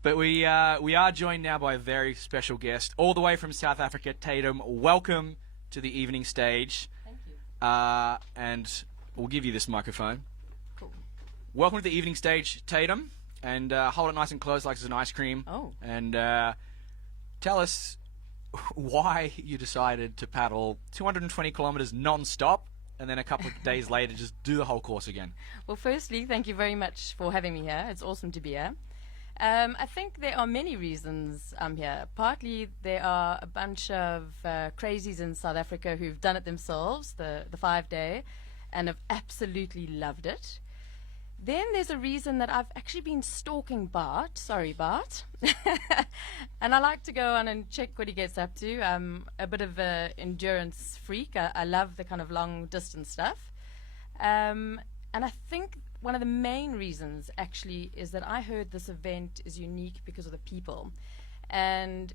But we are joined now by a very special guest, all the way from South Africa, TATUM. Welcome to the evening stage. Thank you. And we'll give you this microphone. Cool. Welcome to the evening stage, TATUM. And hold it nice and close like it's an ice cream. Oh. And tell us why you decided to paddle 220 kilometers non-stop and then a couple of days later just do the whole course again. Well, firstly, thank you very much for having me here. It's awesome to be here. I think there are many reasons I'm here. Partly, there are a bunch of crazies in South Africa who've done it themselves, the 5-day, and have absolutely loved it. Then there's a reason that I've actually been stalking Bart. Sorry, Bart. And I like to go on and check what he gets up to. I'm a bit of an endurance freak. I love the kind of long distance stuff. And I think one of the main reasons actually is that I heard this event is unique because of the people. And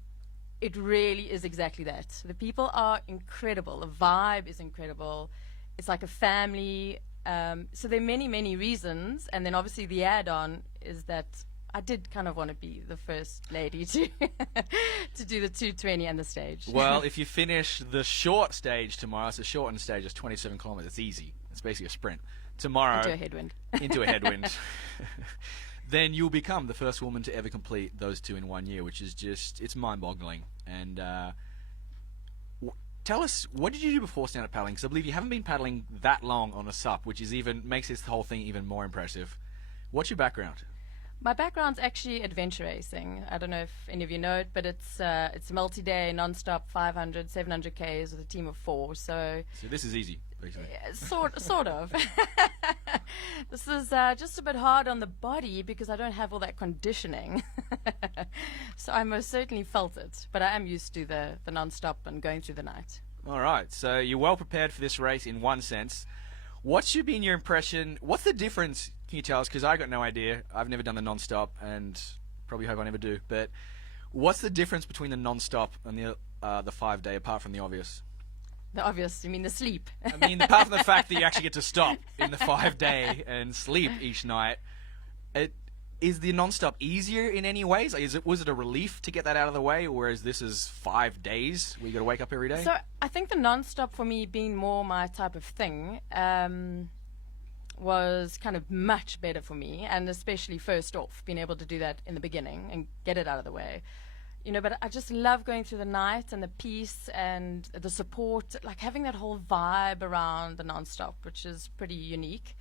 it really is exactly that. The people are incredible. The vibe is incredible. It's like a family. So there are many, many reasons. And then obviously the add-on is that I did kind of want to be the first lady to to do the 220 and the stage. Well, if you finish the short stage tomorrow, it's a shortened stage, it's 27 kilometers. It's easy. It's basically a sprint. Tomorrow, Into a headwind. Into a headwind. Then you'll become the first woman to ever complete those two in 1 year, which is just, it's mind-boggling. And tell us, what did you do before stand-up paddling? Because I believe you haven't been paddling that long on a SUP, which is makes this whole thing even more impressive. What's your background? My background's actually adventure racing. I don't know if any of you know it, but it's multi-day, non-stop, 500, 700 Ks with a team of 4. So this is easy, basically. Sort of. This is just a bit hard on the body because I don't have all that conditioning. So I most certainly felt it, but I am used to the non-stop and going through the night. All right, so you're well prepared for this race in one sense. What should be in your impression? What's the difference? Can you tell us? Because I got no idea. I've never done the non-stop, and probably hope I never do. But what's the difference between the non-stop and the 5-day, apart from the obvious? The obvious? You mean the sleep? I mean, apart from the fact that you actually get to stop in the 5-day and sleep each night. Is the non-stop easier in any ways? Like, was it a relief to get that out of the way, whereas this is 5 days where you got to wake up every day? So I think the non-stop for me being more my type of thing was kind of much better for me, and especially first off, being able to do that in the beginning and get it out of the way. You know, but I just love going through the night and the peace and the support, like having that whole vibe around the non-stop, which is pretty unique.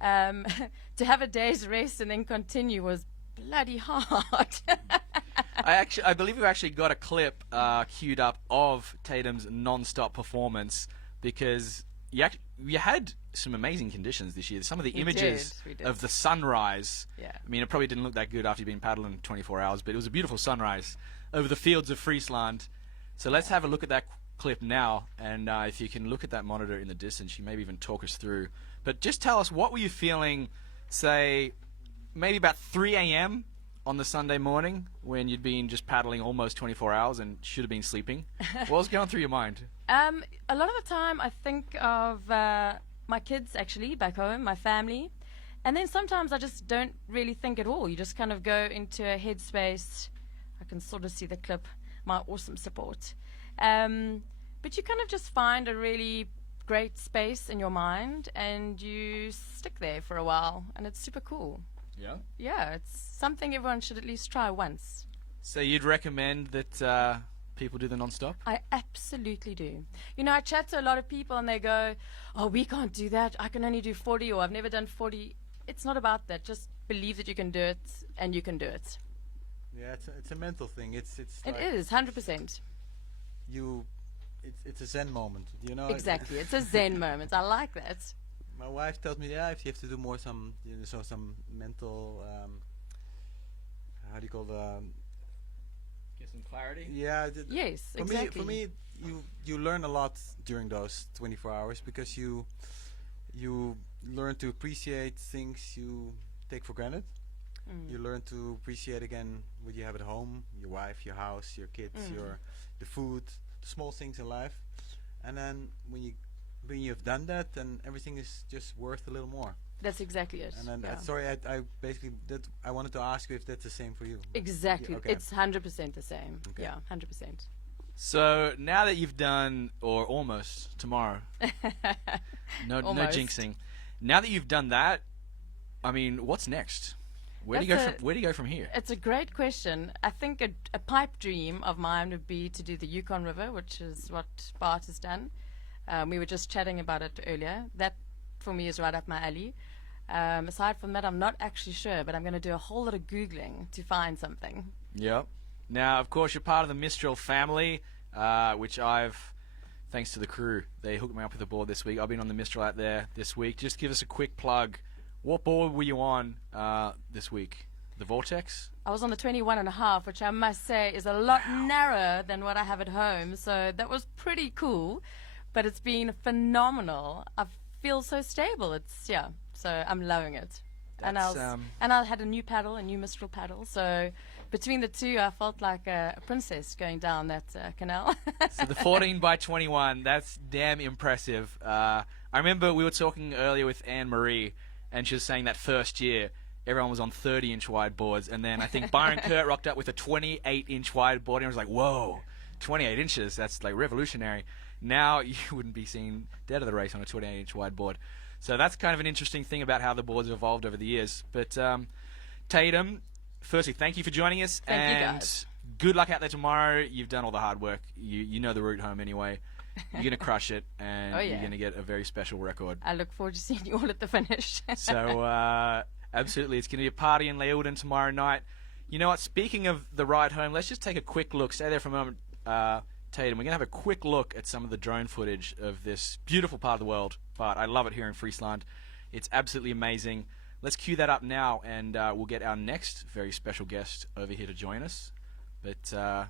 To have a day's rest and then continue was bloody hard. I believe we've actually got a clip queued up of TATUM's non-stop performance, because you had some amazing conditions this year. Some of the images of the sunrise, yeah. I mean, it probably didn't look that good after you've been paddling 24 hours, but it was a beautiful sunrise over the fields of Friesland. So let's have a look at that clip now, and if you can look at that monitor in the distance, you maybe even talk us through. But just tell us, what were you feeling, say, maybe about 3 a.m. on the Sunday morning when you'd been just paddling almost 24 hours and should have been sleeping? What was going through your mind? A lot of the time I think of my kids actually back home, my family, and then sometimes I just don't really think at all. You just kind of go into a headspace. I can sort of see the clip, my awesome support. But you kind of just find a really great space in your mind and you stick there for a while, and it's super cool. Yeah? Yeah, it's something everyone should at least try once. So you'd recommend that people do the non-stop? I absolutely do. You know, I chat to a lot of people and they go, oh, we can't do that. I can only do 40, or I've never done 40. It's not about that. Just believe that you can do it, and you can do it. Yeah, it's a mental thing. It like is 100%. It's a Zen moment, you know. Exactly, it's a Zen moment. I like that. My wife tells me, yeah, if you have to do more some mental, how do you call the? Get some clarity. Yeah. Yes, exactly. For me, you learn a lot during those 24 hours because you learn to appreciate things you take for granted. You learn to appreciate again what you have at home, your wife, your house, your kids, the food, the small things in life. And then when you've done that, then everything is just worth a little more. That's exactly it. And then, yeah. sorry, I basically I wanted to ask you if that's the same for you. Exactly. Yeah, okay. It's 100% the same. Okay. Yeah, 100%. So now that you've done, or almost tomorrow, no Almost. jinxing. Now that you've done that, I mean, what's next? Where do you go from here? It's a great question. I think a pipe dream of mine would be to do the Yukon River, which is what Bart has done. We were just chatting about it earlier. That, for me, is right up my alley. Aside from that, I'm not actually sure, but I'm going to do a whole lot of Googling to find something. Yep. Now, of course, you're part of the Mistral family, which thanks to the crew, they hooked me up with a board this week. I've been on the Mistral out there this week. Just give us a quick plug. What board were you on this week? The Vortex? I was on the 21.5, which I must say is a lot narrower than what I have at home. So that was pretty cool, but it's been phenomenal. I feel so stable. So I'm loving it. And I had a new paddle, a new Mistral paddle. So between the two, I felt like a princess going down that canal. So the 14 by 21, that's damn impressive. I remember we were talking earlier with Anne-Marie, and she was saying that first year, everyone was on 30-inch wide boards, and then I think Byron Kurt rocked up with a 28-inch wide board, and I was like, whoa, 28 inches, that's like revolutionary. Now you wouldn't be seen dead of the race on a 28-inch wide board. So that's kind of an interesting thing about how the boards have evolved over the years. But TATUM, firstly, thank you for joining us. Thank you, guys. Good luck out there tomorrow. You've done all the hard work. You know the route home anyway. You're going to crush it, and you're going to get a very special record. I look forward to seeing you all at the finish. So, absolutely, it's going to be a party in Leeuwarden tomorrow night. You know what? Speaking of the ride home, let's just take a quick look. Stay there for a moment, TATUM. We're going to have a quick look at some of the drone footage of this beautiful part of the world. But I love it here in Friesland. It's absolutely amazing. Let's cue that up now, and we'll get our next very special guest over here to join us. But